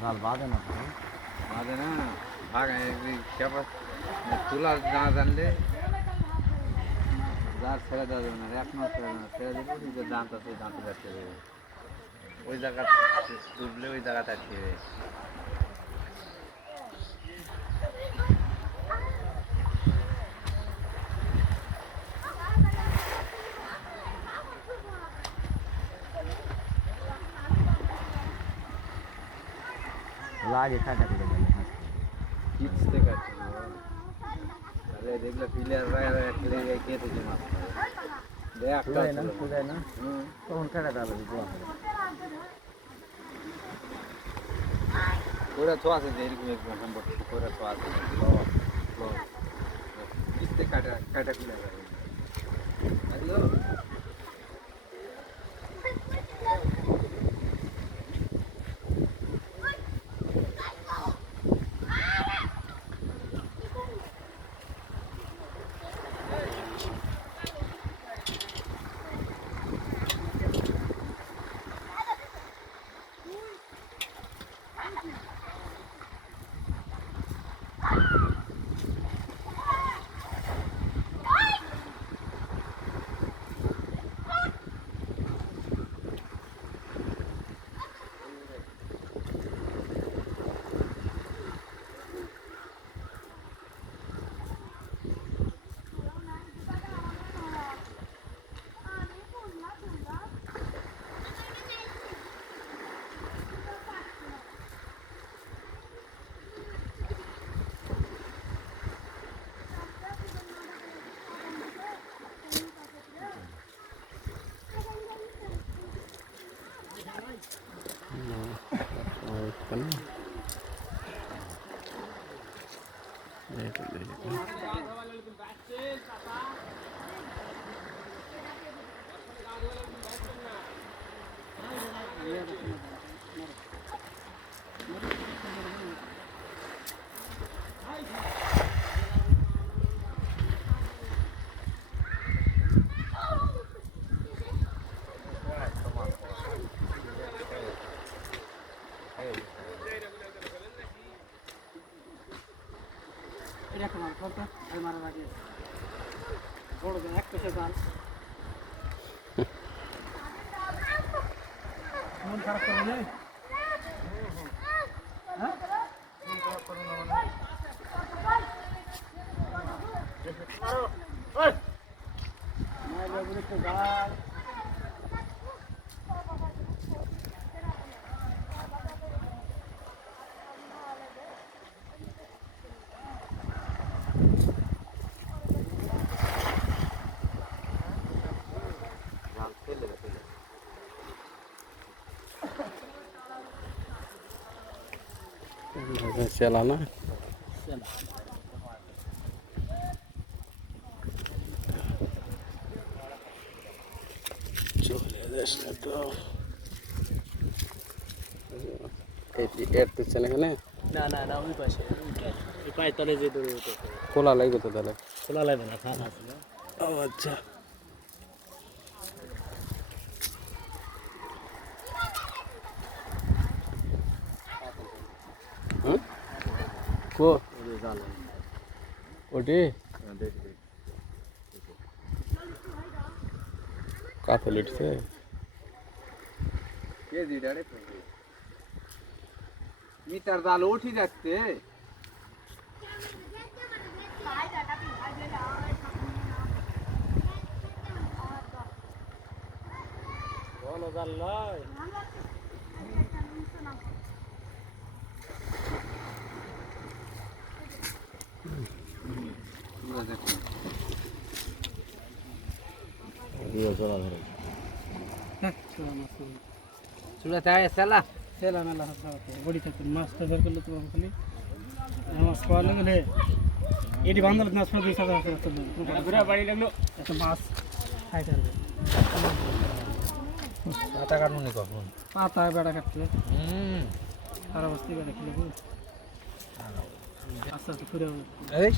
জাল বাঁধে না তো। বাঁধে না ভাগ তোলা না জানলে যার ছেড়ে দেওয়া যাবে না এক মাস ছেড়ে না ছেড়ে দেবে নিজের দাঁত আছে দাঁতে যাচ্ছে দেবে ওই জায়গা ডুবলে ওই জায়গাটা খেয়ে লাগে কাটা করে দেবে কিপসতে কাটছে আরে দেখলে প্লেয়াররা খেলে খেতেছে মাছ দেখ না খুঁজায় না তখন কাটা দেবে করে তো আছে যে এরকম এক নম্বর করে তো আছে কিস্তে কাটা কাটা খুলে যাবে এটা তোমার ফটো আর মারার আগে বড় এক পেশে জাল মন খারাপ করে নেই হ্যাঁ মন খারাপ করে না ওই মাই লাগলে তো জাল चला ना চলে যাস না তো এর পিছনে এখানে না না না ওই পাশে এই পায়ে তলে যে দৌড়ে উঠে খোলা লাগবে তো তাহলে খোলা লাগবে না ফাঁকা আছে না ও আচ্ছা কো ওটি কাতে লিটছে মিটার জাল উঠে যাচ্ছে বলো জাল লয় চুড়াতে আসলা সেলা মেলা বড়ি থাকতেন মাছটা বের করলে তো খালি মাছ পাওয়া লাগলে এটি বান্ধব মাছ পাওয়া দুই সাদা আছে ঘুরা বাড়ি লাগলো একটা মাছ খাইতে পারবে পাতা কাটুন কখন পাতা বেড়া কাটলে সারা বস্তি বেড়া খেলে আস্তে আস্তে ঘুরে এই